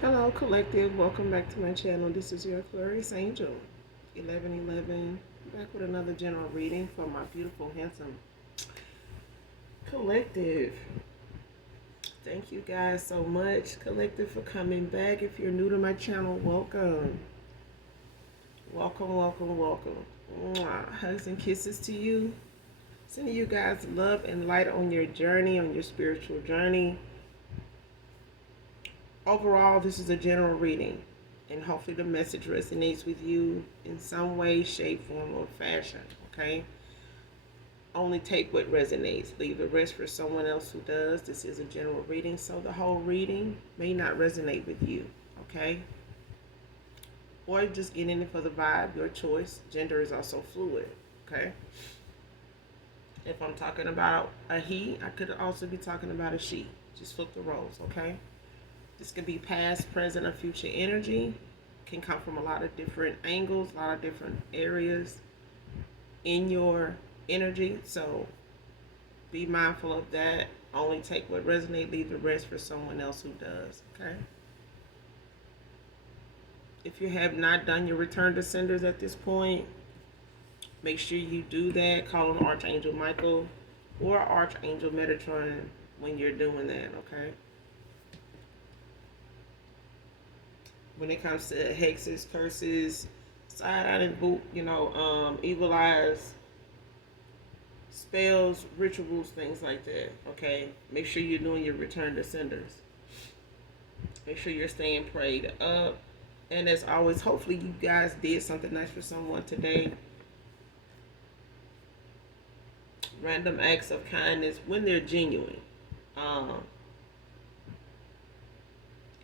Hello, collective. Welcome back to my channel. This is your Aquarius Angel, 1111. Back with another general reading for my beautiful, handsome collective. Thank you guys so much, collective, for coming back. If you're new to my channel, welcome. Welcome, welcome, welcome. Mwah. Hugs and kisses to you. Sending you guys love and light on your journey, on your spiritual journey. Overall, this is a general reading, and hopefully the message resonates with you in some way, shape, form, or fashion, okay? Only take what resonates. Leave the rest for someone else who does. This is a general reading, so the whole reading may not resonate with you, okay? Or just get in it for the vibe, your choice. Gender is also fluid, okay? If I'm talking about a he, I could also be talking about a she. Just flip the roles, okay? This could be past, present, or future energy. Can come from a lot of different angles, a lot of different areas in your energy. So be mindful of that. Only take what resonates, leave the rest for someone else who does. Okay. If you have not done your return to senders at this point, make sure you do that. Call on Archangel Michael or Archangel Metatron when you're doing that. Okay. When it comes to hexes, curses, side eye and boot, evil eyes, spells, rituals, things like that. Okay, make sure you're doing your return to senders. Make sure you're staying prayed up. And as always, hopefully you guys did something nice for someone today. Random acts of kindness when they're genuine.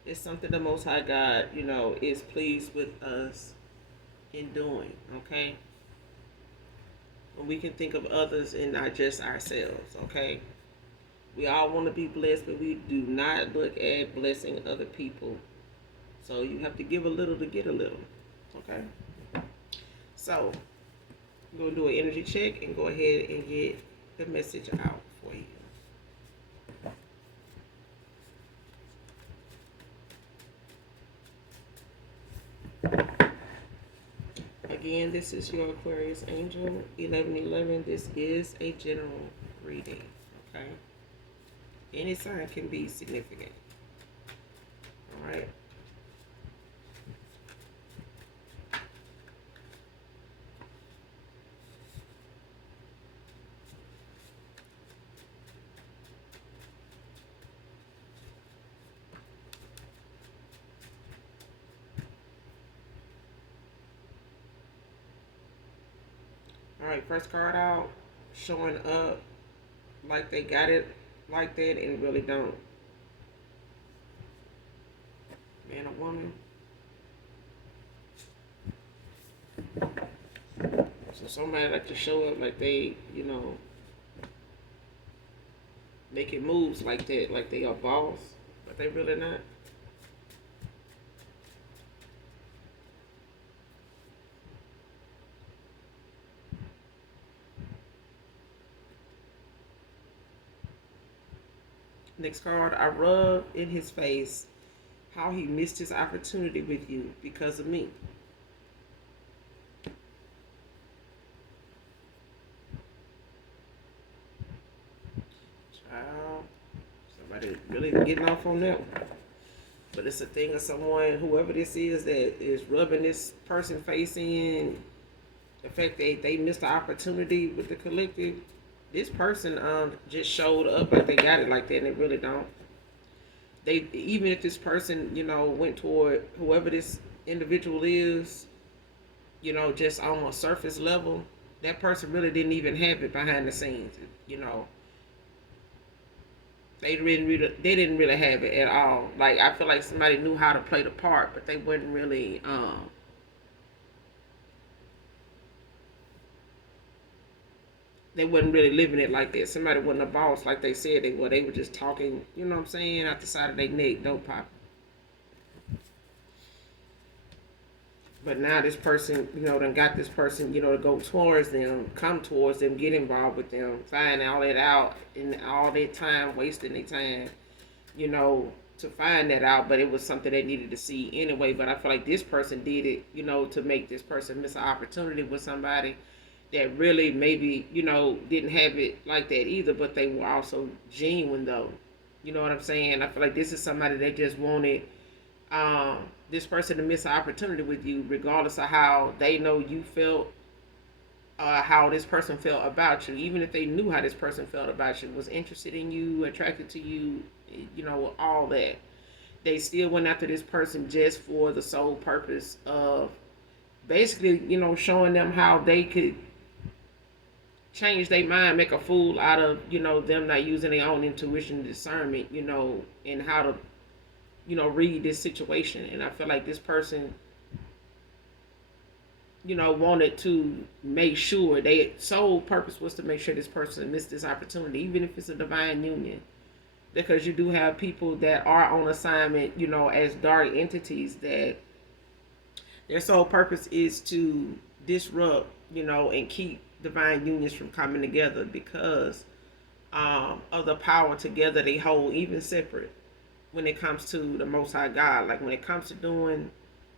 It's something the Most High God, is pleased with us in doing. Okay. When we can think of others and not just ourselves. Okay. We all want to be blessed, but we do not look at blessing other people. So you have to give a little to get a little. Okay. So I'm going to do an energy check and go ahead and get the message out for you. Again, this is your Aquarius Angel 1111. This is a general reading. Okay. Any sign can be significant. All right. All right, first card out, showing up like they got it like that and really don't. Man or woman. So somebody like to show up like they, making moves like that, like they are boss, but they really not. Next card, I rub in his face how he missed his opportunity with you because of me. Child, somebody really getting off on that one. But it's a thing of someone, whoever this is, that is rubbing this person face in. The fact that they missed the opportunity with the collective. This person just showed up like they got it like that, and they really don't. They, even if this person went toward whoever this individual is, just on a surface level, that person really didn't even have it behind the scenes. They didn't really have it at all. Like, I feel like somebody knew how to play the part, but they wasn't really living it like that. Somebody wasn't a boss like they said they were. They were just talking, you know what I'm saying, out the side of their neck, dope pop. But now this person, done got this person, to go towards them, come towards them, get involved with them, find all that out, and all their time, wasting their time, to find that out, but it was something they needed to see anyway. But I feel like this person did it, to make this person miss an opportunity with somebody that really maybe, didn't have it like that either, but they were also genuine though. You know what I'm saying? I feel like this is somebody that just wanted this person to miss an opportunity with you, regardless of how they know you felt, how this person felt about you. Even if they knew how this person felt about you, was interested in you, attracted to you, all that. They still went after this person just for the sole purpose of basically, showing them how they could change their mind, make a fool out of, them not using their own intuition and discernment, and how to, read this situation. And I feel like this person, wanted to make sure, their sole purpose was to make sure this person missed this opportunity, even if it's a divine union. Because you do have people that are on assignment, as dark entities, that their sole purpose is to disrupt, and keep divine unions from coming together because of the power together they hold, even separate, when it comes to the Most High God. Like when it comes to doing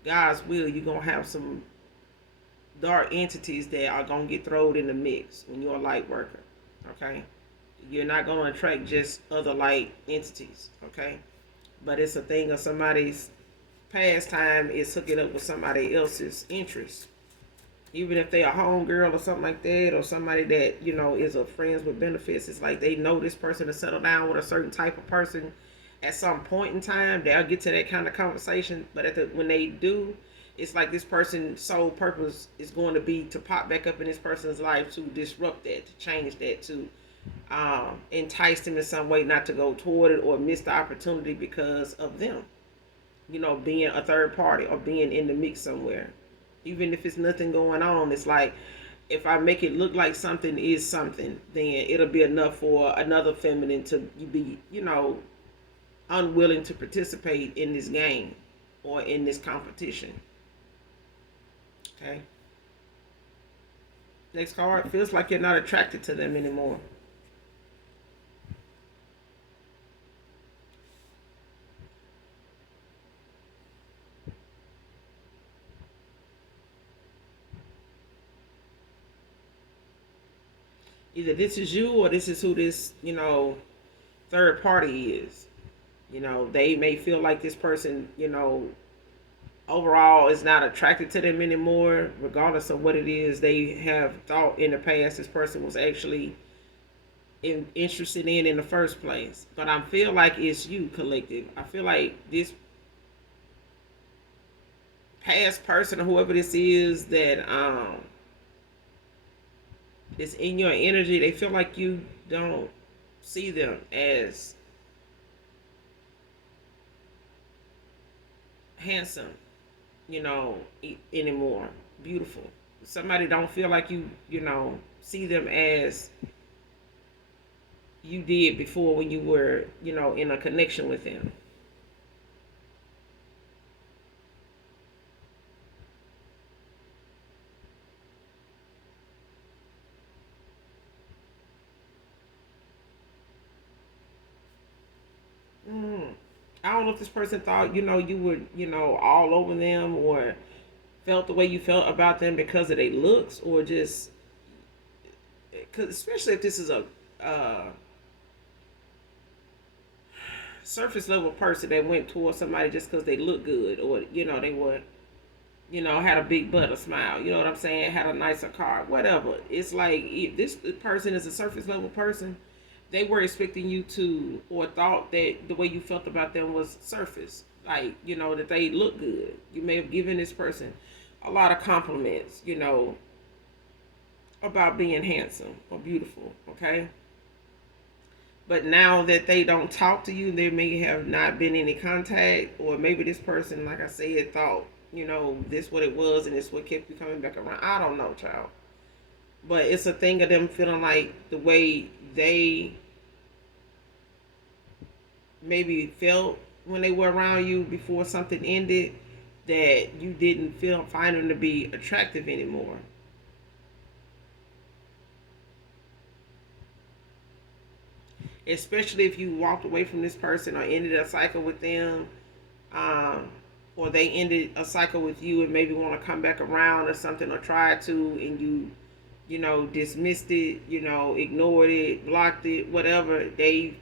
God's will, you're going to have some dark entities that are going to get thrown in the mix when you're a light worker, okay? You're not going to attract just other light entities, okay? But it's a thing of somebody's pastime is hooking up with somebody else's interest. Even if they're a homegirl or something like that, or somebody that, is a friends with benefits, it's like they know this person to settle down with a certain type of person at some point in time. They'll get to that kind of conversation, but when they do, it's like this person's sole purpose is going to be to pop back up in this person's life to disrupt that, to change that, to entice them in some way not to go toward it or miss the opportunity because of them, being a third party or being in the mix somewhere. Even if it's nothing going on, it's like, if I make it look like something is something, then it'll be enough for another feminine to be, unwilling to participate in this game or in this competition. Okay. Next card. Feels like you're not attracted to them anymore. Either this is you or this is who this, third party is. They may feel like this person, overall is not attracted to them anymore, regardless of what it is they have thought in the past this person was actually interested in the first place. But I feel like it's you, collective. I feel like this past person or whoever this is that is in your energy, they feel like you don't see them as handsome, anymore, beautiful. Somebody don't feel like you, see them as you did before when you were, in a connection with them. I don't know if this person thought, you were, all over them, or felt the way you felt about them because of their looks, or just, cause especially if this is a surface level person that went towards somebody just because they look good, or they were, had a big butt, a smile, you know what I'm saying, had a nicer car, whatever. It's like, if this person is a surface level person, they were expecting you to, or thought that the way you felt about them was surface, like, that they look good. You may have given this person a lot of compliments, about being handsome or beautiful, okay? But now that they don't talk to you, there may have not been any contact, or maybe this person, like I said, thought, this what it was, and this what kept you coming back around. I don't know, child. But it's a thing of them feeling like the way they maybe felt when they were around you before something ended, that you didn't find them to be attractive anymore. especially if you walked away from this person or ended a cycle with them, um, or they ended a cycle with you and maybe want to come back around or something, or try to, and you know, dismissed it, you know, ignored it, blocked it, whatever. They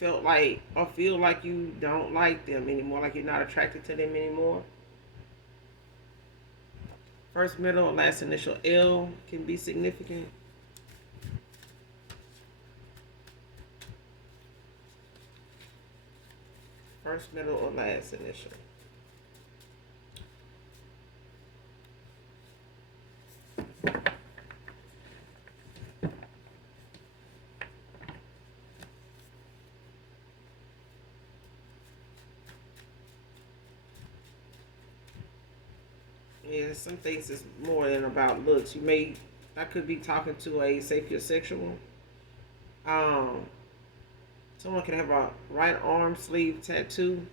felt like or feel like you don't like them anymore, like you're not attracted to them anymore. First, middle, or last initial L can be significant. First, middle, or last initial. Yeah, some things is more than about looks. I could be talking to a sapiosexual. Um, Someone can have a right arm sleeve tattoo,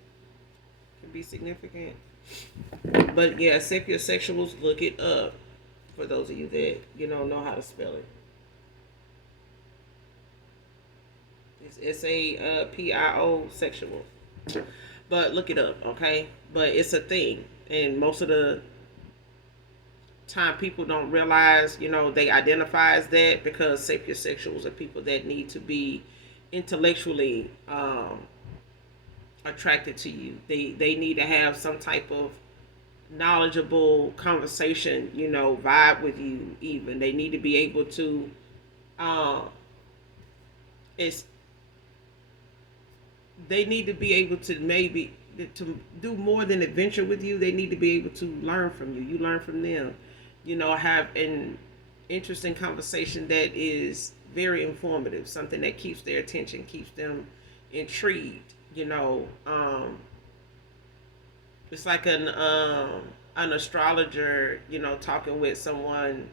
can be significant. But yeah, sapiosexuals, look it up for those of you that know how to spell it. It's a PIO sexual, but look it up, okay? But it's a thing, and most of the time people don't realize, they identify as that because sapiosexuals are people that need to be intellectually attracted to you. They need to have some type of knowledgeable conversation, vibe with you. Even they need to be able to uh, it's they need to be able to maybe to do more than adventure with you. They need to be able to learn from you. You learn from them. Have an interesting conversation that is very informative, something that keeps their attention, keeps them intrigued. It's like an astrologer, talking with someone,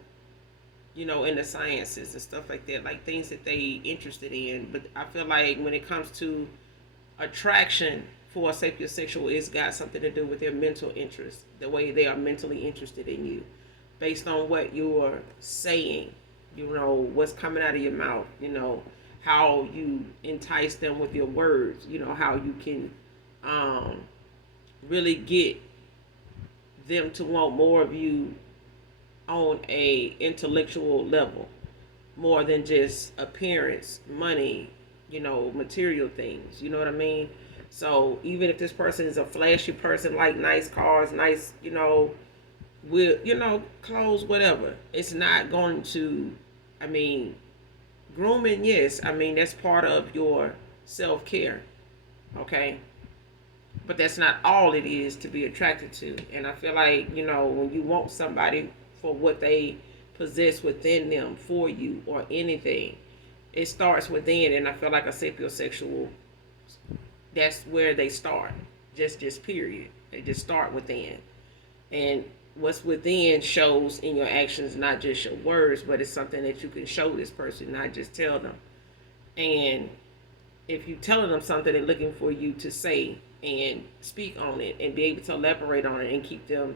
in the sciences and stuff like that, like things that they interested in. But I feel like when it comes to attraction for a sapiosexual, it's got something to do with their mental interest, the way they are mentally interested in you, based on what you're saying, what's coming out of your mouth, how you entice them with your words, how you can really get them to want more of you on a intellectual level, more than just appearance, money, material things. You know what I mean? So even if this person is a flashy person, like nice cars, nice, with clothes, whatever, it's not going to. I mean, grooming, yes. I mean, that's part of your self care. Okay, but that's not all it is to be attracted to. And I feel like, when you want somebody for what they possess within them for you or anything, it starts within. And I feel like a sapiosexual, that's where they start. Just period. They just start within. And what's within shows in your actions, not just your words, but it's something that you can show this person, not just tell them. And if you telling them something, they're looking for you to say and speak on it and be able to elaborate on it and keep them,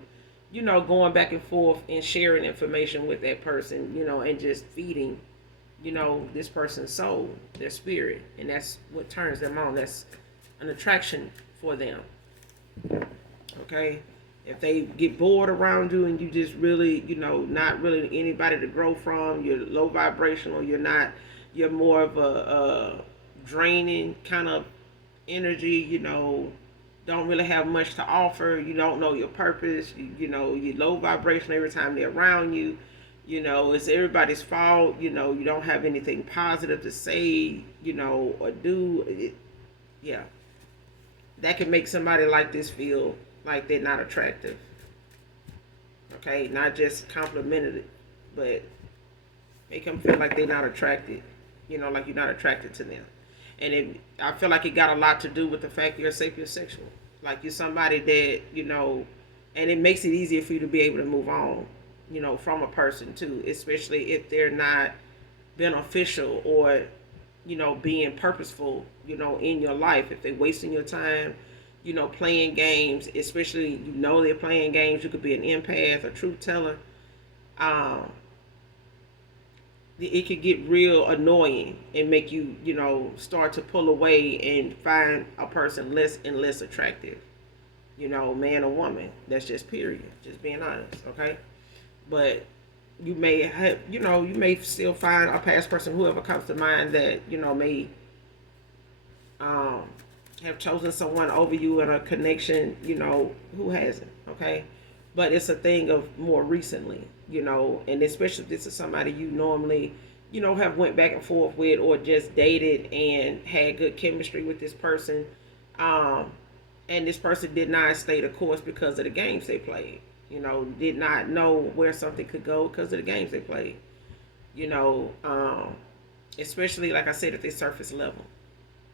going back and forth and sharing information with that person, and just feeding, this person's soul, their spirit. And that's what turns them on. That's an attraction for them. Okay? If they get bored around you and you just really, not really anybody to grow from, you're low vibrational, you're more of a draining kind of energy, don't really have much to offer, you don't know your purpose, you're low vibration every time they're around you, it's everybody's fault, you don't have anything positive to say, or do. Yeah. That can make somebody like this feel like they're not attractive. Okay, not just complimented, but make them feel like they're not attracted. Like you're not attracted to them. And I feel like it got a lot to do with the fact you're a sapiosexual. Like you're somebody that, and it makes it easier for you to be able to move on, from a person too, especially if they're not beneficial or, being purposeful, in your life. If they're wasting your time, playing games, especially, they're playing games. You could be an empath, a truth teller. it could get real annoying and make you, start to pull away and find a person less and less attractive. Man or woman. That's just period. Just being honest, okay? But you may have, you may still find a past person, whoever comes to mind, that, may um, have chosen someone over you in a connection, who hasn't, okay? But it's a thing of more recently, and especially if this is somebody you normally, have went back and forth with, or just dated and had good chemistry with this person, um, and this person did not stay the course because of the games they played. Did not know where something could go because of the games they played. You know, um, Especially like I said, at the surface level.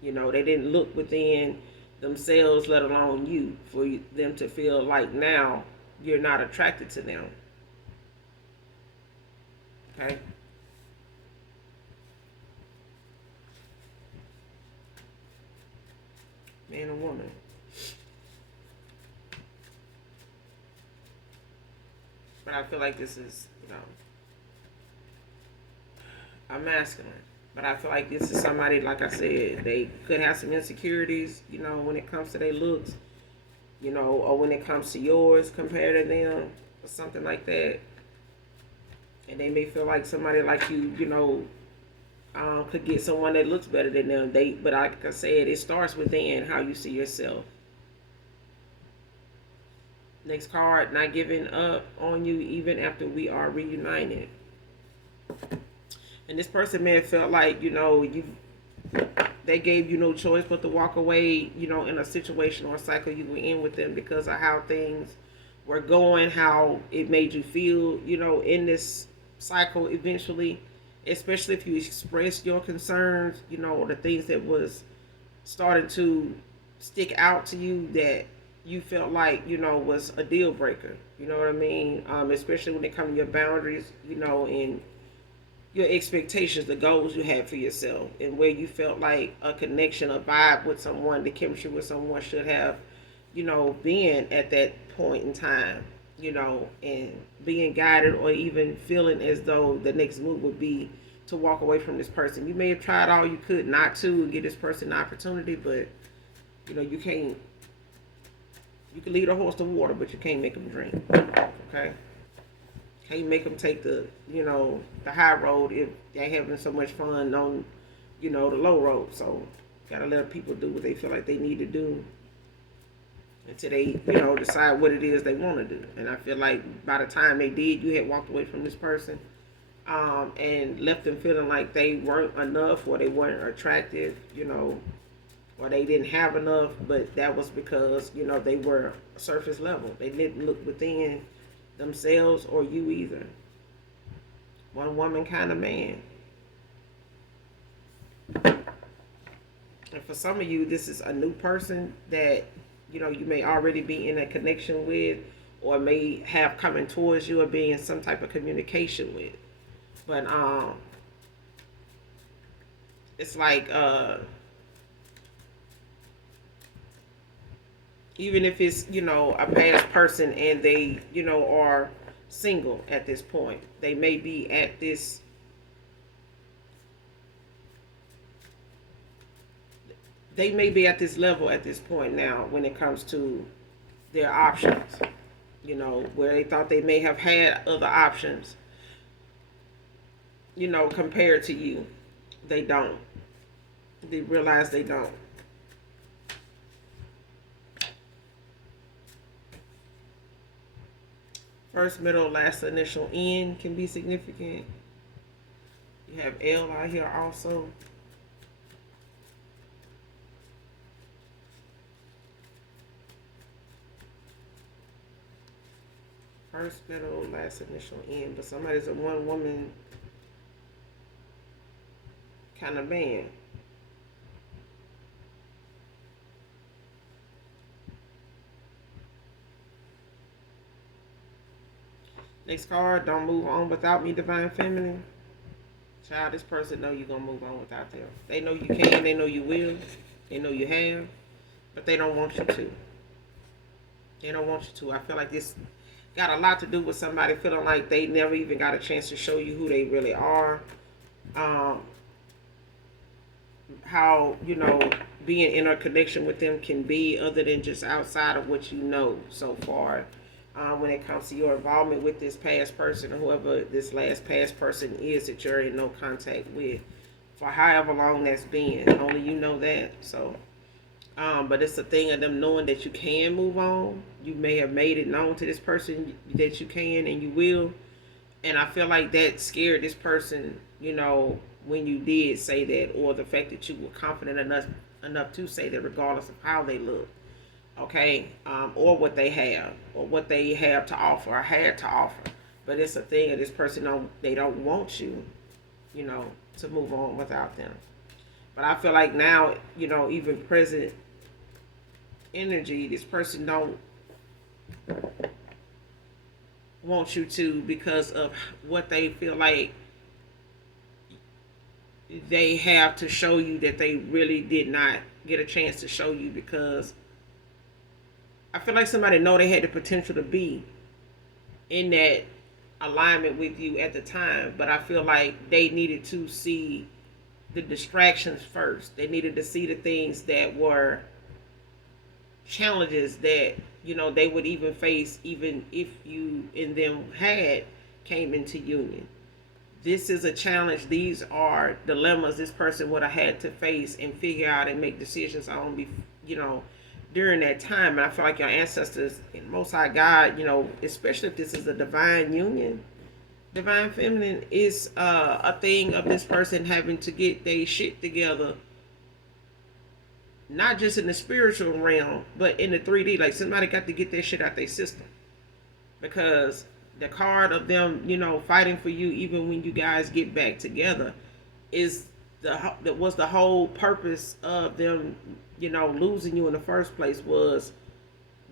They didn't look within themselves, let alone you, for them to feel like now you're not attracted to them. Okay. Man or woman. But I feel like this is, a masculine. But I feel like this is somebody, like I said, they could have some insecurities, when it comes to their looks, or when it comes to yours compared to them, or something like that. And they may feel like somebody like you, could get someone that looks better than them. But like I said, it starts within how you see yourself. Next card, not giving up on you even after we are reunited. And this person may have felt like, they gave you no choice but to walk away, in a situation or a cycle you were in with them because of how things were going, how it made you feel, in this cycle eventually, especially if you expressed your concerns, the things that was starting to stick out to you that you felt like, was a deal breaker. You know what I mean? Especially when it comes to your boundaries, and your expectations, the goals you had for yourself, and where you felt like a connection, a vibe with someone, the chemistry with someone should have, been at that point in time, and being guided, or even feeling as though the next move would be to walk away from this person. You may have tried all you could not to give this person an opportunity, but you can't. You can lead a horse to water, but you can't make them drink. Okay. Can't make them take the high road if they're having so much fun on, the low road. So, gotta let people do what they feel like they need to do until they, decide what it is they want to do. And I feel like by the time they did, you had walked away from this person, and left them feeling like they weren't enough, or they weren't attractive, or they didn't have enough. But that was because, they were surface level. They didn't look within themselves or you either. One woman kind of man. And for some of you, this is a new person that, you may already be in a connection with, or may have coming towards you, or be in some type of communication with. But it's like, even if it's, a past person and they, are single at this point, they may be at this, level at this point now when it comes to their options, where they thought they may have had other options, compared to you. They don't. They realize they don't. First, middle, last initial, N can be significant. You have L out here also. First, middle, last initial, N. But somebody's a one woman kind of man. Next card, don't move on without me, Divine Feminine. Child, this person know you're going to move on without them. They know you can, they know you will, they know you have, but they don't want you to. They don't want you to. I feel like this got a lot to do with somebody feeling like they never even got a chance to show you who they really are, um, how, being in a connection with them can be, other than just outside of what you know so far. When it comes to your involvement with this past person, or whoever this last past person is that you're in no contact with, for however long that's been, only you know that. So, but it's a thing of them knowing that you can move on. You may have made it known to this person that you can and you will, and I feel like that scared this person, when you did say that, or the fact that you were confident enough to say that, regardless of how they look, okay, or what they have, or what they have to offer or had to offer. But it's a thing of this person they don't want you, to move on without them. But I feel like now, even present energy, this person don't want you to, because of what they feel like they have to show you that they really did not get a chance to show you, because I feel like somebody know they had the potential to be in that alignment with you at the time, but I feel like they needed to see the distractions first. They needed to see the things that were challenges that they would even face, even if you and them had came into union. This is a challenge. These are dilemmas this person would have had to face and figure out and make decisions on, during that time. And I feel like your ancestors and Most High God, especially if this is a divine union, divine feminine, is a thing of this person having to get their shit together, not just in the spiritual realm, but in the 3D. Like, somebody got to get their shit out their system, because the card of them, fighting for you even when you guys get back together, is that was the whole purpose of them, losing you in the first place, was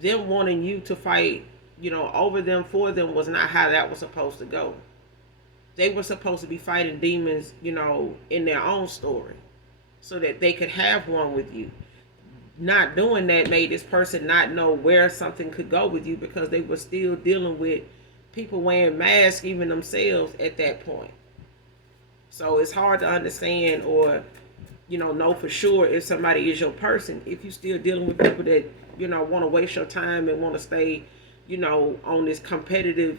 them wanting you to fight, over them, for them, was not how that was supposed to go. They were supposed to be fighting demons, in their own story, so that they could have one with you. Not doing that made this person not know where something could go with you, because they were still dealing with people wearing masks, even themselves, at that point. So it's hard to understand, or know for sure if somebody is your person, if you still dealing with people that want to waste your time and want to stay on this competitive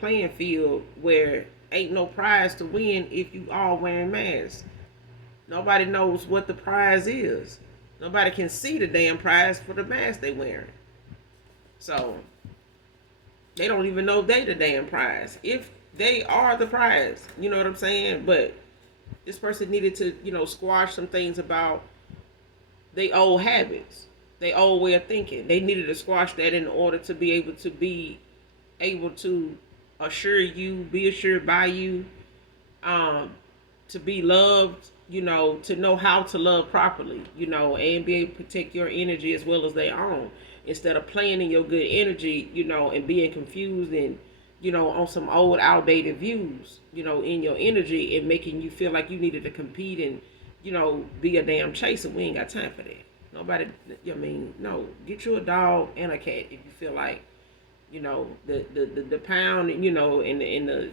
playing field, where ain't no prize to win if you all wearing masks. Nobody knows what the prize is. Nobody can see the damn prize for the mask they wearing. So they don't even know they the damn prize, if they are the prize. You know what I'm saying? But this person needed to, squash some things about their old habits, their old way of thinking. They needed to squash that in order to be able to assure you, be assured by you, to be loved, to know how to love properly, and be able to protect your energy as well as their own, instead of playing in your good energy, and being confused and, on some old outdated views, in your energy, and making you feel like you needed to compete and, be a damn chaser. We ain't got time for that. Nobody, no, get you a dog and a cat if you feel like, the pound, and,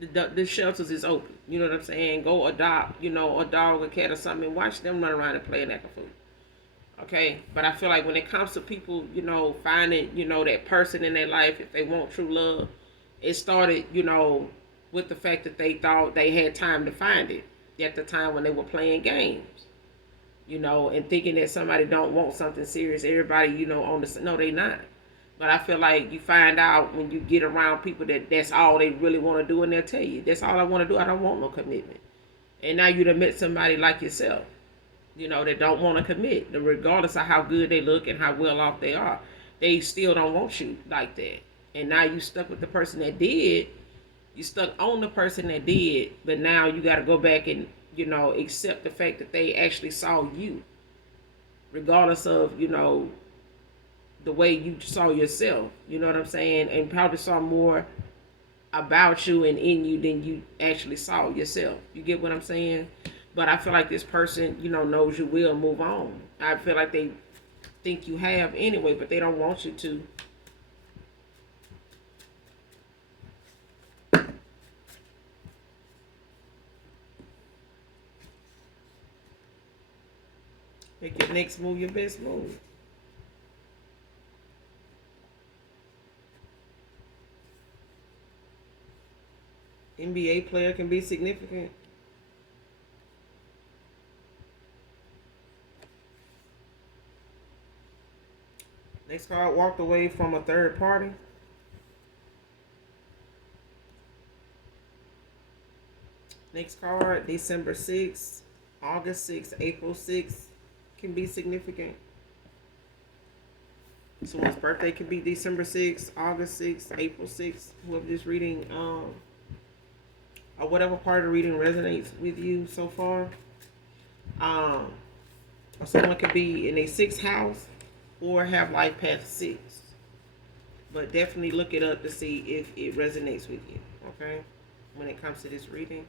the shelters is open. You know what I'm saying? Go adopt, a dog, a cat, or something, and watch them run around and play and act a fool. Okay? But I feel like when it comes to people, finding, that person in their life, if they want true love, it started, with the fact that they thought they had time to find it at the time when they were playing games. And thinking that somebody don't want something serious. Everybody, on the, no, they not. But I feel like you find out when you get around people that that's all they really want to do, and they'll tell you, that's all I want to do. I don't want no commitment. And now you done met somebody like yourself, that don't want to commit, regardless of how good they look and how well off they are. They still don't want you like that. And now you stuck with the person that did. You stuck on the person that did, but now you got to go back and, accept the fact that they actually saw you, regardless of, the way you saw yourself. You know what I'm saying? And probably saw more about you and in you than you actually saw yourself. You get what I'm saying? But I feel like this person, knows you will move on. I feel like they think you have anyway, but they don't want you to. Make your next move your best move. NBA player can be significant. Next card, walked away from a third party. Next card, December 6th, August 6th, April 6th can be significant. Someone's birthday could be December 6th, August 6th, April 6th. Whoever this reading, or whatever part of the reading resonates with you so far. Or someone could be in a sixth house or have life path 6. But definitely look it up to see if it resonates with you, okay? When it comes to this reading.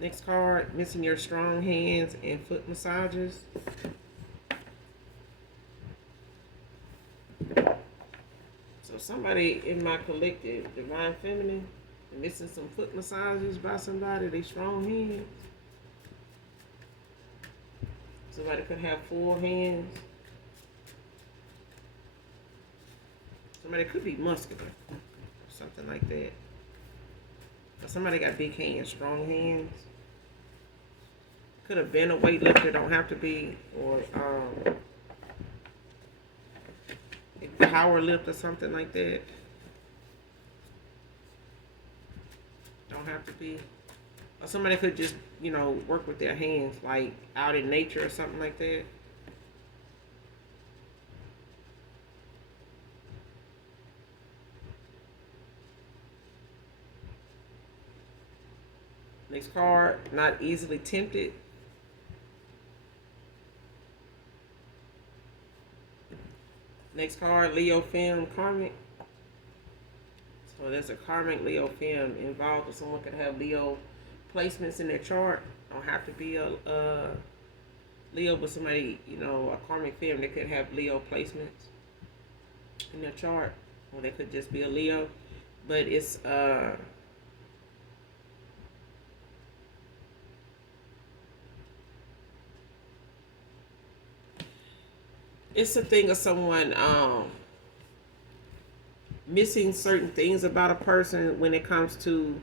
Next card, missing your strong hands and foot massages. So somebody in my collective, Divine Feminine, missing some foot massages by somebody, they strong hands. Somebody could have full hands. Somebody could be muscular, something like that. But somebody got big hands, strong hands. Could have been a weightlifter, don't have to be, or a power lift or something like that. Don't have to be. Or somebody could just, work with their hands, like out in nature or something like that. Next card, not easily tempted. Next card, Leo film, Karmic. So there's a Karmic Leo film involved, or someone could have Leo placements in their chart. Don't have to be a Leo, but somebody, a Karmic film, they could have Leo placements in their chart, or they could just be a Leo. But it's a thing of someone missing certain things about a person when it comes to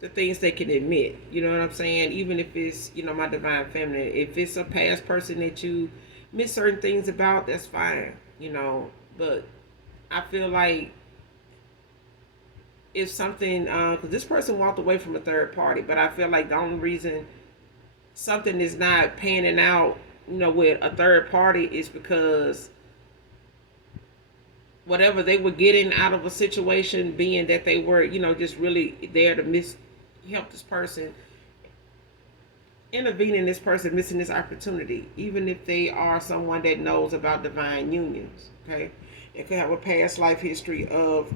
the things they can admit. You know what I'm saying? Even if it's, my Divine Feminine, if it's a past person that you miss certain things about, that's fine, But I feel like if something, because this person walked away from a third party, but I feel like the only reason something is not panning out, with a third party is because whatever they were getting out of a situation, being that they were, just really there to help this person, intervene in this person missing this opportunity, even if they are someone that knows about divine unions. Okay, it could have a past life history of,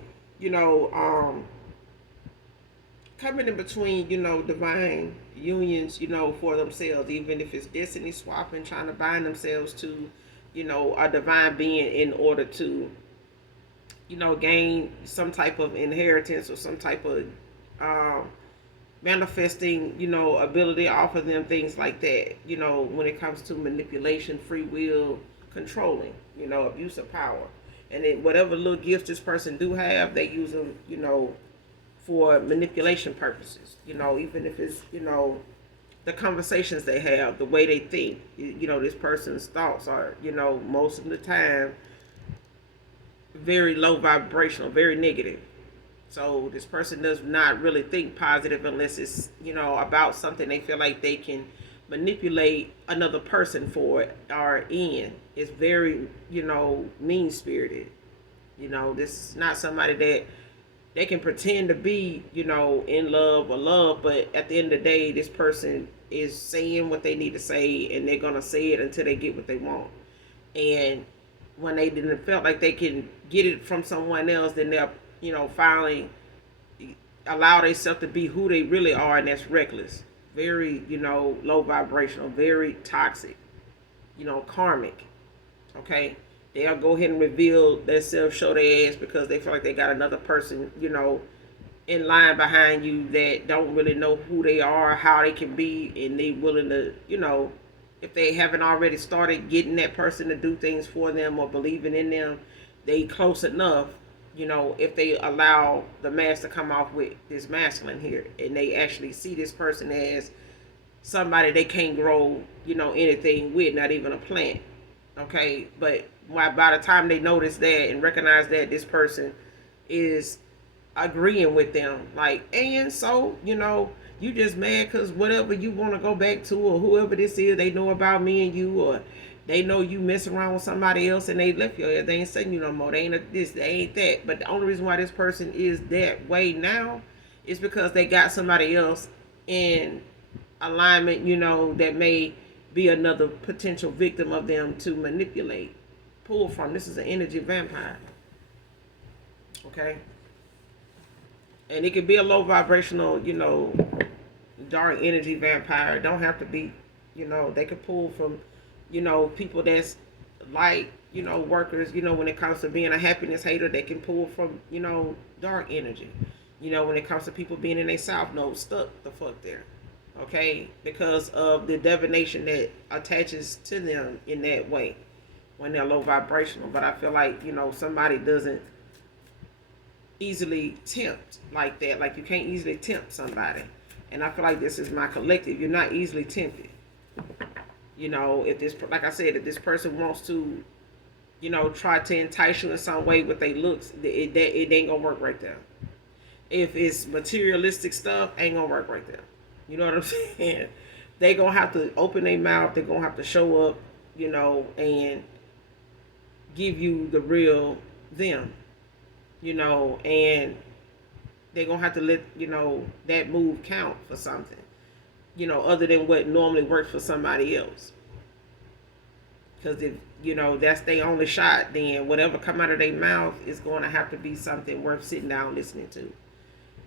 coming in between, divine unions, for themselves, even if it's destiny swapping, trying to bind themselves to, a divine being in order to, gain some type of inheritance or some type of manifesting, ability off of them, things like that, when it comes to manipulation, free will, controlling, abuse of power. And then whatever little gifts this person do have, they use them, for manipulation purposes, even if it's, the conversations they have, the way they think, this person's thoughts are, most of the time very low vibrational, very negative. So this person does not really think positive unless it's, about something they feel like they can manipulate another person for it or in. It's very, mean spirited. This is not somebody that they can pretend to be, in love or love, but at the end of the day, this person is saying what they need to say, and they're gonna say it until they get what they want. And when they didn't felt like they can get it from someone else, then they'll, finally allow themselves to be who they really are, and that's reckless, very, low vibrational, very toxic, karmic. Okay, they'll go ahead and reveal themselves, show their ass because they feel like they got another person, in line behind you that don't really know who they are, how they can be, and they willing to, if they haven't already started getting that person to do things for them or believing in them, they close enough, if they allow the mask to come off with this masculine here, and they actually see this person as somebody they can't grow, anything with, not even a plant. Okay, but by the time they notice that and recognize that this person is agreeing with them, like, and so, you just mad because whatever you want to go back to, or whoever this is, they know about me and you, or they know you mess around with somebody else and they left you. They ain't saying you no more. They ain't this, they ain't that. But the only reason why this person is that way now is because they got somebody else in alignment, that may be another potential victim of them to manipulate, pull from. This is an energy vampire. Okay? And it could be a low vibrational, dark energy vampire. It don't have to be, they could pull from, people that's like, workers, when it comes to being a happiness hater, they can pull from, dark energy. When it comes to people being in a south node, stuck the fuck there. Okay? Because of the divination that attaches to them in that way when they're low vibrational. But I feel like, somebody doesn't easily tempt like that. Like, you can't easily tempt somebody. And I feel like this is my collective. You're not easily tempted. If this, like I said, if this person wants to, try to entice you in some way with their looks, it ain't gonna work right there. If it's materialistic stuff, ain't gonna work right there. You know what I'm saying? They gonna have to open their mouth. They're gonna have to show up, and give you the real them. And they're gonna have to let that move count for something, other than what normally works for somebody else. Because if that's their only shot, then whatever come out of their mouth is going to have to be something worth sitting down listening to.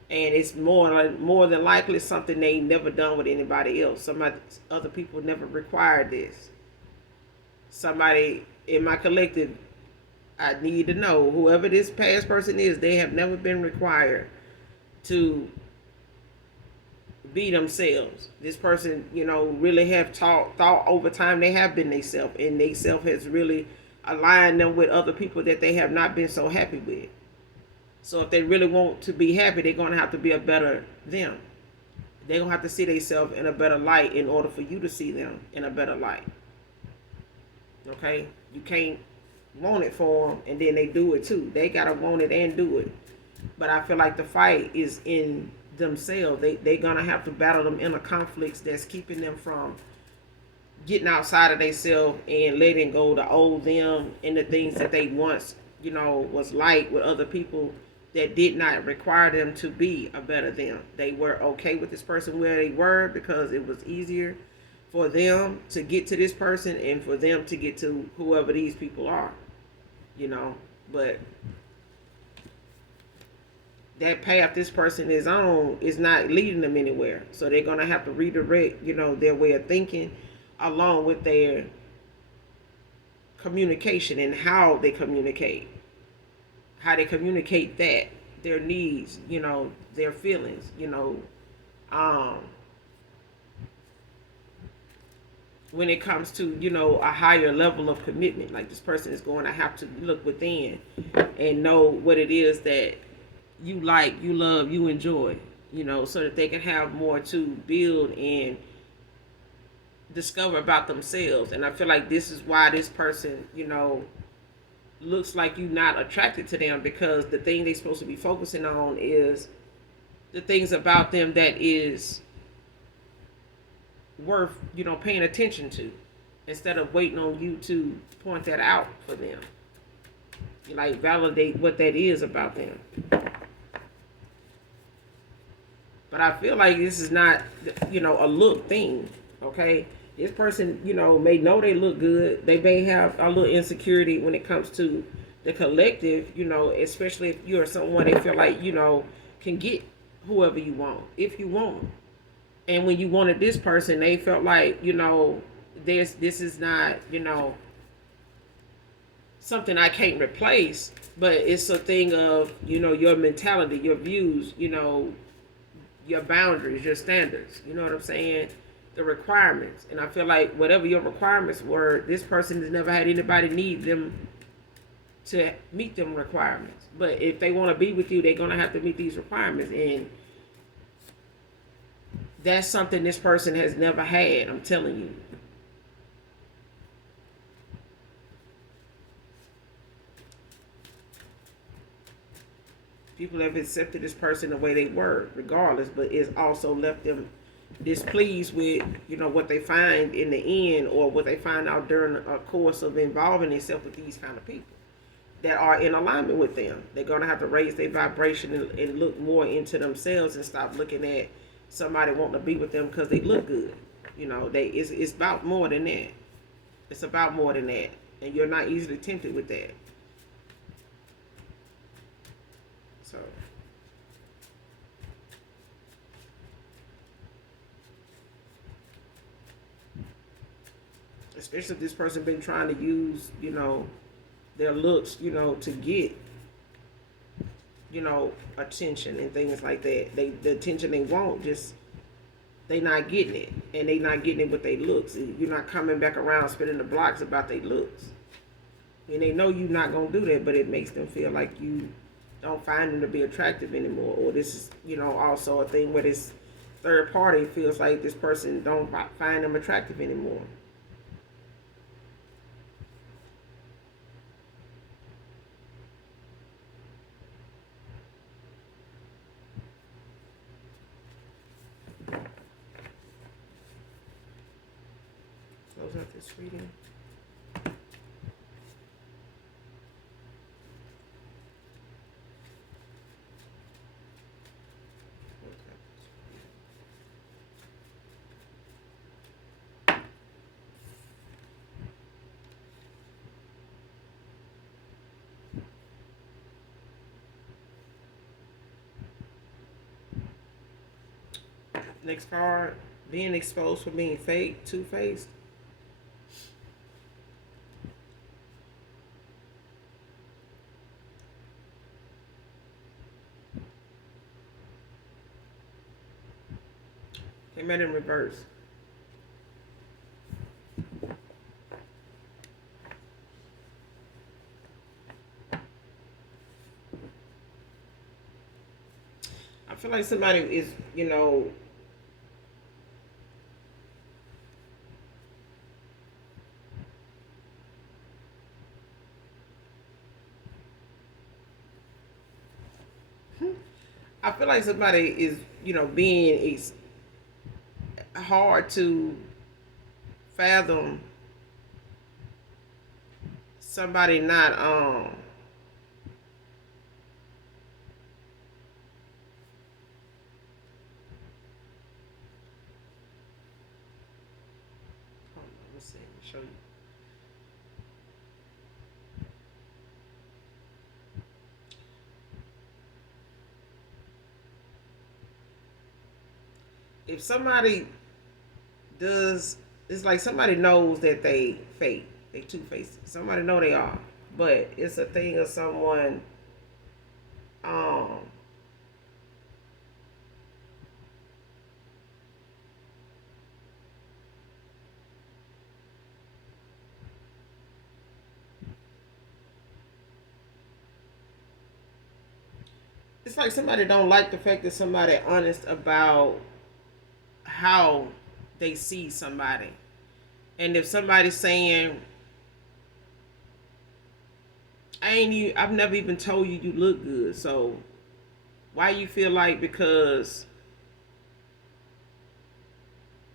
And it's more than likely something they never done with anybody else. Other people never required this. Somebody in my collective, I need to know, whoever this past person is, they have never been required to be themselves. This person, really have thought over time they have been themselves, and they self has really aligned them with other people that they have not been so happy with. So if they really want to be happy, they're going to have to be a better them. They're going to have to see themselves in a better light in order for you to see them in a better light. Okay? You can't want it for them and then they do it too. They got to want it and do it. But I feel like the fight is in themselves. They're going to have to battle them inner conflicts that's keeping them from getting outside of themselves and letting go the old them and the things that they once, was like with other people that did not require them to be a better them. They were okay with this person where they were because it was easier for them to get to this person and for them to get to whoever these people are, but that path this person is on is not leading them anywhere. So they're going to have to redirect, their way of thinking along with their communication and how they communicate. How they communicate that, their needs, their feelings, when it comes to, a higher level of commitment. Like, this person is going to have to look within and know what it is that you like, you love, you enjoy, so that they can have more to build and discover about themselves. And I feel like this is why this person, looks like you're not attracted to them, because the thing they're supposed to be focusing on is the things about them that is worth, paying attention to, instead of waiting on you to point that out for them. Like, validate what that is about them. But I feel like this is not, a look thing. Okay, this person, may know they look good. They may have a little insecurity when it comes to the collective. Especially if you're someone they feel like can get whoever you want if you want. And when you wanted this person, they felt like this is not something I can't replace. But it's a thing of your mentality, your views, your boundaries, your standards. You know what I'm saying? The requirements. And I feel like whatever your requirements were, this person has never had anybody need them to meet them requirements. But if they want to be with you, they're going to have to meet these requirements. And that's something this person has never had, I'm telling you. People have accepted this person the way they were, regardless, but it's also left them displeased with, what they find in the end, or what they find out during a course of involving themselves with these kind of people that are in alignment with them. They're going to have to raise their vibration and look more into themselves and stop looking at somebody wanting to be with them because they look good. It's about more than that. It's about more than that. And you're not easily tempted with that. So, especially if this person been trying to use, their looks, to get, attention and things like that. The attention they want, just they not getting it, and they not getting it with their looks. You're not coming back around spinning the blocks about their looks, and they know you're not gonna do that, but it makes them feel like you don't find them to be attractive anymore. Or this is, also a thing where this third party feels like this person don't find them attractive anymore. Close out this reading. Next card, being exposed for being fake, two-faced. Came out in reverse. I feel like somebody is, I feel like somebody is, being hard to fathom. Somebody not let's see, let me show you. If somebody does, it's like somebody knows that they fake, they two-faced. Somebody know they are, but it's a thing of someone um it's like somebody don't like the fact that somebody honest about how they see somebody. And if somebody's saying, I've never even told you you look good, so why you feel like because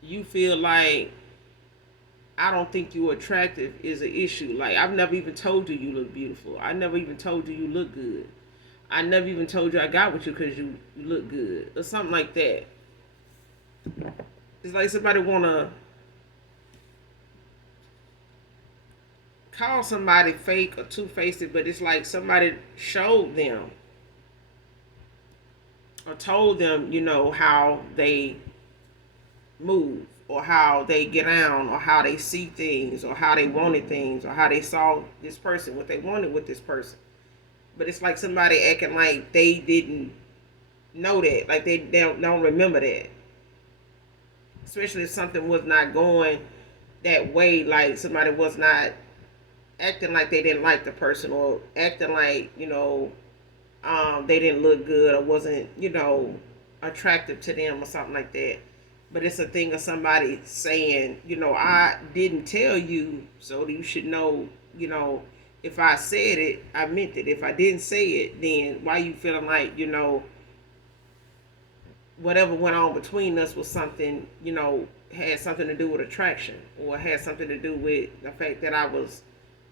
you feel like I don't think you attractive is an issue. Like, I've never even told you you look beautiful. I never even told you you look good. I never even told you I got with you because you look good or something like that. It's like somebody wanna call somebody fake or two-faced, but it's like somebody showed them or told them, how they move or how they get down or how they see things or how they wanted things or how they saw this person, what they wanted with this person. But it's like somebody acting like they didn't know that, like they don't remember that. Especially if something was not going that way, like somebody was not acting like they didn't like the person or acting like, they didn't look good or wasn't, attractive to them or something like that. But it's a thing of somebody saying, I didn't tell you, so you should know, if I said it, I meant it. If I didn't say it, then why you feeling like, whatever went on between us was something, had something to do with attraction or had something to do with the fact that I was,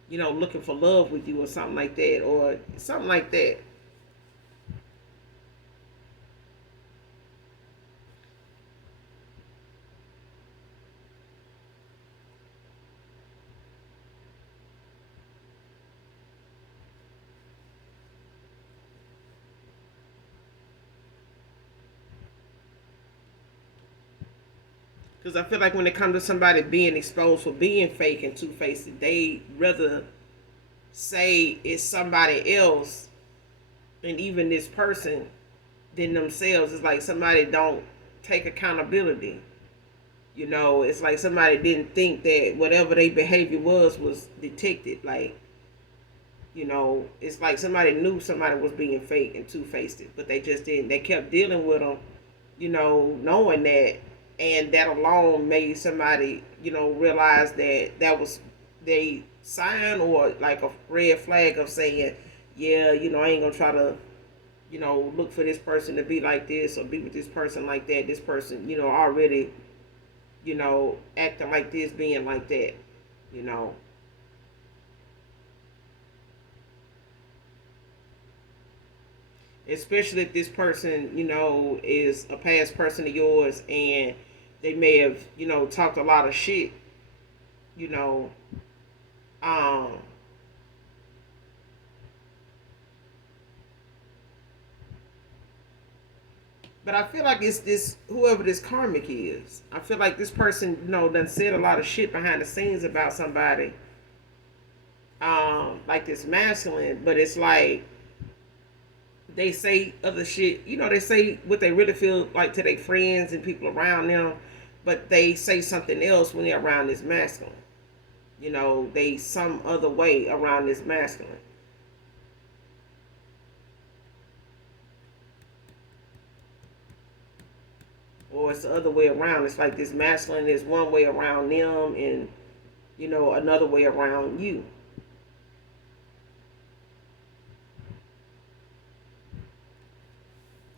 looking for love with you or something like that or something like that. Because I feel like when it comes to somebody being exposed for being fake and two-faced, they rather say it's somebody else and even this person than themselves. It's like somebody don't take accountability. It's like somebody didn't think that whatever their behavior was detected. Like, it's like somebody knew somebody was being fake and two-faced, but they just didn't. They kept dealing with them, knowing that, and that alone made somebody, realize that that was they sign or like a red flag of saying, yeah, I ain't gonna try to, look for this person to be like this or be with this person like that. This person, already, acting like this, being like that, you know. Especially if this person, is a past person of yours and they may have, talked a lot of shit, you know. Um, but I feel like it's this whoever this karmic is. I feel like this person, done said a lot of shit behind the scenes about somebody, like this masculine, but it's like they say other shit. They say what they really feel like to their friends and people around them, but they say something else when they're around this masculine. They some other way around this masculine. Or it's the other way around. It's like this masculine is one way around them and, another way around you.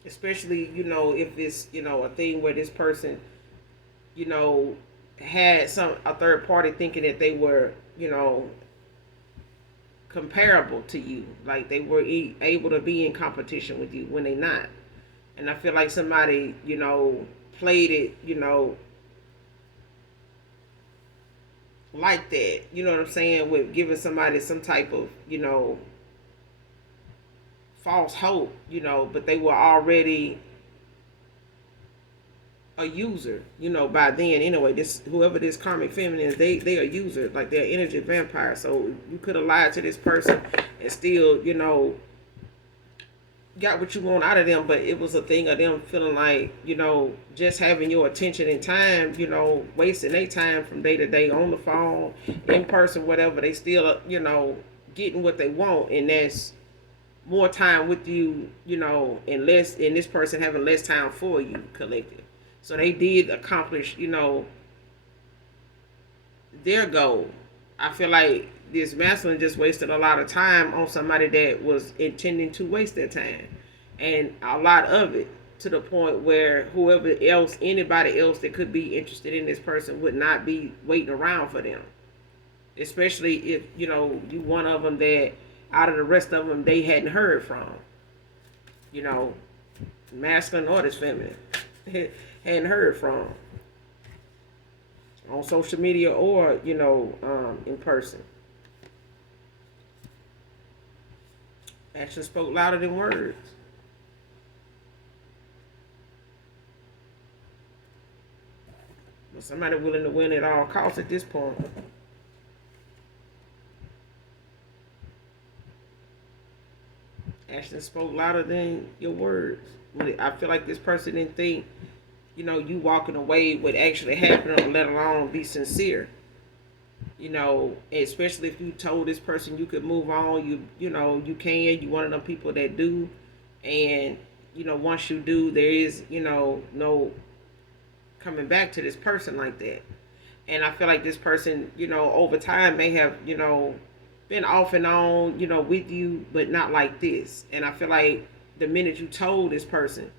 Especially, if it's, a thing where this person, you know, had a third party thinking that they were, comparable to you. Like they were able to be in competition with you when they not. And I feel like somebody, played it, like that. You know what I'm saying? With giving somebody some type of, false hope, but they were already a user, by then anyway. This whoever this karmic feminine is, they are users, like they're energy vampires. So you could have lied to this person and still, got what you want out of them, but it was a thing of them feeling like, just having your attention and time, wasting their time from day to day on the phone, in person, whatever. They still, getting what they want, and that's more time with you, and this person having less time for you, collective. So they did accomplish, their goal. I feel like this masculine just wasted a lot of time on somebody that was intending to waste their time, and a lot of it. to the point where whoever else, anybody else that could be interested in this person would not be waiting around for them. Especially if, you one of them that out of the rest of them they hadn't heard from. You know, masculine or this feminine. Hadn't heard from. On social media or, in person. Action spoke louder than words. But somebody willing to win at all costs at this point. Action spoke louder than your words. I feel like this person didn't think, you walking away would actually happen, or let alone be sincere. Especially if you told this person you could move on, you can. You one of them people that do, and once you do, there is no coming back to this person like that. And I feel like this person, over time may have been off and on, with you, but not like this. And I feel like the minute you told this person,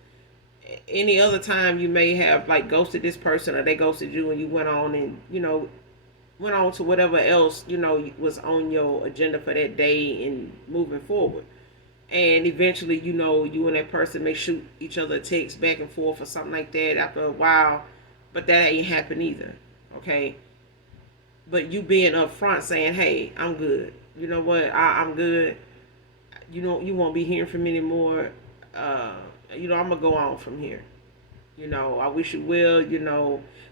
any other time you may have like ghosted this person, or they ghosted you, and you went on and went on to whatever else was on your agenda for that day and moving forward. And eventually, you and that person may shoot each other texts back and forth or something like that after a while, but that ain't happen either. Okay, but you being upfront saying, hey, I'm good, you know what, I'm good, you won't be hearing from me anymore, I'm gonna go on from here, I wish you well,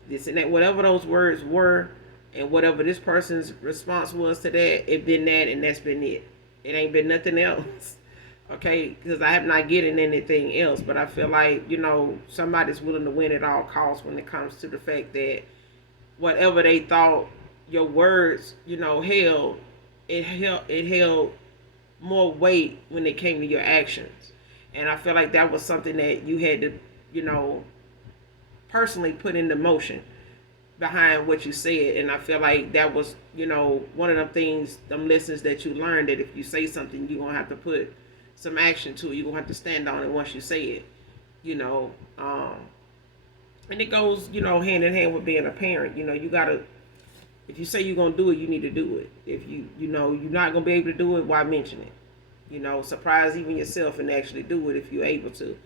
this and that, whatever those words were, and whatever this person's response was to that, it been that, and that's been it. It ain't been nothing else. Okay, because I have not getting anything else, but I feel like somebody's willing to win at all costs when it comes to the fact that whatever they thought your words held, it held more weight when it came to your actions. And I feel like that was something that you had to personally put into motion behind what you said. And I feel like that was one of them things, them lessons that you learned, that if you say something, you're gonna have to put some action to it. You're gonna have to stand on it once you say it. And it goes hand in hand with being a parent. You gotta, if you say you're gonna do it, you need to do it. If you're not gonna be able to do it, why mention it? Surprise even yourself and actually do it if you're able to.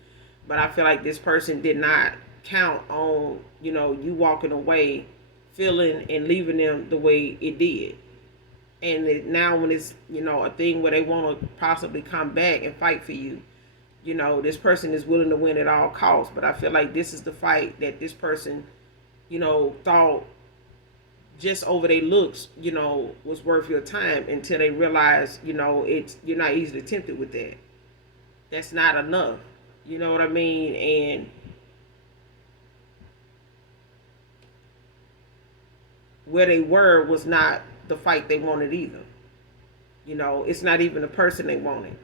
But I feel like this person did not count on you walking away feeling and leaving them the way it did. And now when it's a thing where they want to possibly come back and fight for you, this person is willing to win at all costs. But I feel like this is the fight that this person thought just over their looks was worth your time, until they realize you're not easily tempted with that. That's not enough. You know what I mean? And where they were was not the fight they wanted either. It's not even the person they wanted.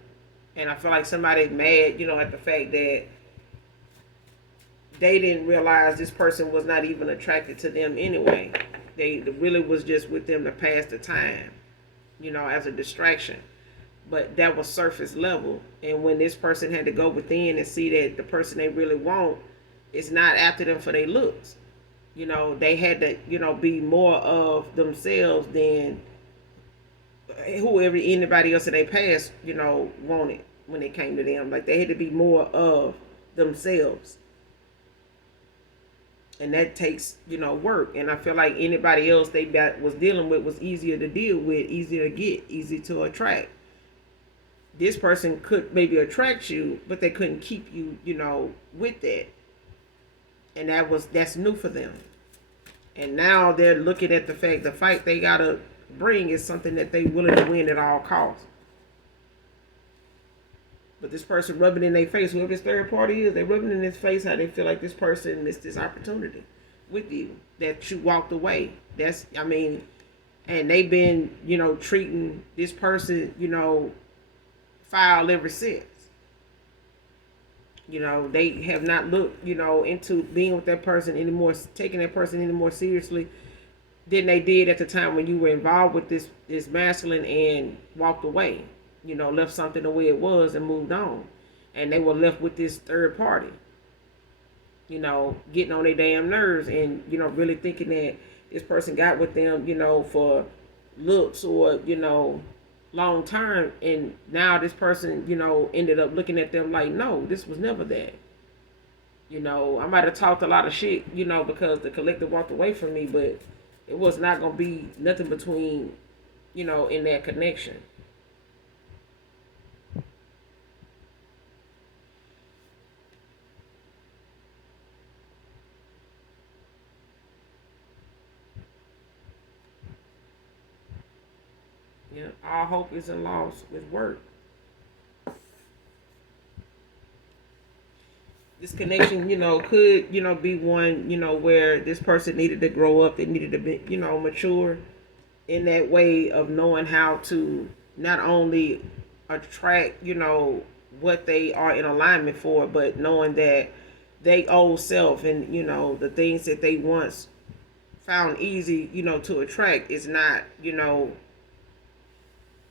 And I feel like somebody's mad, at the fact that they didn't realize this person was not even attracted to them anyway. They really was just with them to pass the time, as a distraction. But that was surface level. And when this person had to go within and see that the person they really want is not after them for their looks, they had to, be more of themselves than whoever, anybody else in their past, wanted when it came to them. Like, they had to be more of themselves. And that takes, work. And I feel like anybody else they was dealing with was easier to deal with, easier to get, easy to attract. This person could maybe attract you, but they couldn't keep you, with that. And that's new for them. And now they're looking at the fight they gotta bring is something that they willing to win at all costs. But this person rubbing in their face, whoever this third party is, they rubbing in his face how they feel like this person missed this opportunity with you, that you walked away. And they've been, treating this person, foul ever since. They have not looked, into being with that person anymore, taking that person any more seriously than they did at the time when you were involved with this masculine and walked away. Left something the way it was and moved on. And they were left with this third party. getting on their damn nerves, and really thinking that this person got with them, for looks, or long term, and now this person ended up looking at them like, no, this was never that. I might have talked a lot of shit, because the collective walked away from me, but it was not gonna be nothing between, in that connection. Yeah, all hope isn't lost with work. This connection, could, be one, where this person needed to grow up. They needed to be, mature in that way of knowing how to not only attract, what they are in alignment for, but knowing that they old self, and, the things that they once found easy, to attract is not,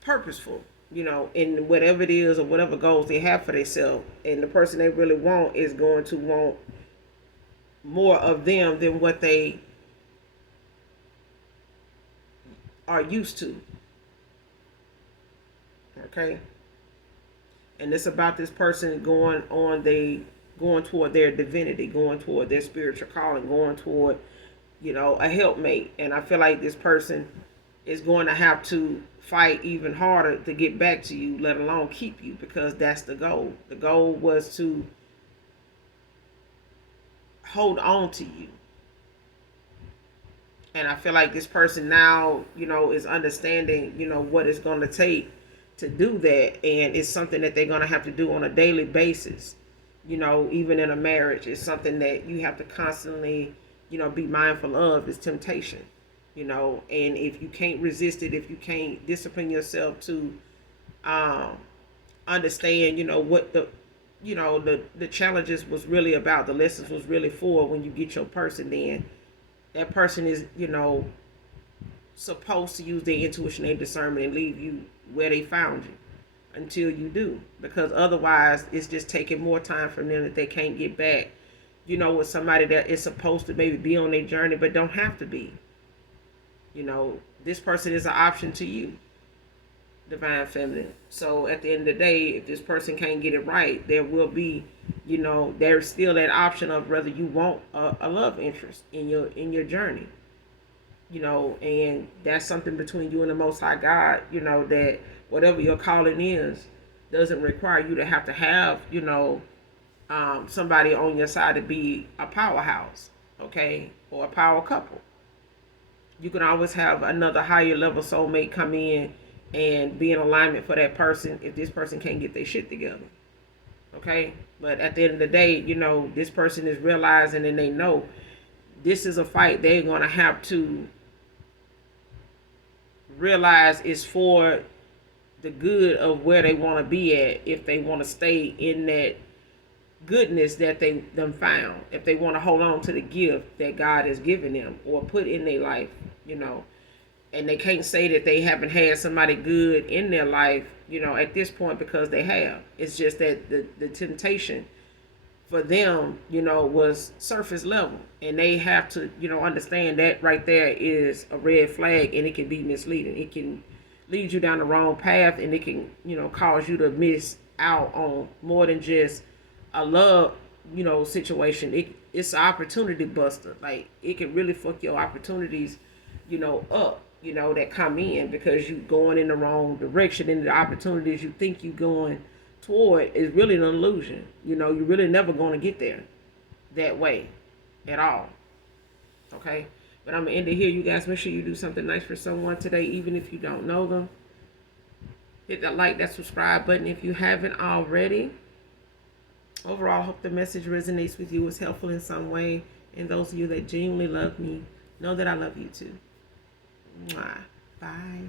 purposeful, in whatever it is or whatever goals they have for themselves. And the person they really want is going to want more of them than what they are used to. Okay? And it's about this person going toward their divinity, going toward their spiritual calling, going toward, a helpmate. And I feel like this person is going to have to fight even harder to get back to you, let alone keep you, because that's the goal. The goal was to hold on to you. And I feel like this person now, is understanding, what it's going to take to do that. And it's something that they're going to have to do on a daily basis. Even in a marriage, it's something that you have to constantly, be mindful of, is temptation. And if you can't resist it, if you can't discipline yourself to understand, what the challenges was really about, the lessons was really for, when you get your person, then that person is, supposed to use their intuition and discernment and leave you where they found you until you do. Because otherwise, it's just taking more time from them that they can't get back, with somebody that is supposed to maybe be on their journey but don't have to be. This person is an option to you, divine feminine. So at the end of the day, if this person can't get it right, there will be, there's still that option of whether you want a love interest in your journey. And that's something between you and the Most High God. That whatever your calling is doesn't require you to have somebody on your side to be a powerhouse, okay, or a power couple. You can always have another higher level soulmate come in and be in alignment for that person if this person can't get their shit together. Okay? But at the end of the day, this person is realizing, and they know this is a fight they're going to have to realize is for the good of where they want to be at, if they want to stay in that goodness that they them found, if they want to hold on to the gift that God has given them or put in their life, and they can't say that they haven't had somebody good in their life, at this point, because they have. It's just that the temptation for them, was surface level, and they have to, understand that right there is a red flag, and it can be misleading. It can lead you down the wrong path, and it can, cause you to miss out on more than just a love, situation. It's an opportunity buster. Like, it can really fuck your opportunities, up, that come in, because you going in the wrong direction, and the opportunities you think you going toward is really an illusion. You're really never going to get there that way at all. Okay? But I'm going to end it here. You guys, make sure you do something nice for someone today, even if you don't know them. Hit that like, that subscribe button if you haven't already. Overall, I hope the message resonates with you, was helpful in some way. And those of you that genuinely love me, know that I love you too. Mwah. Bye.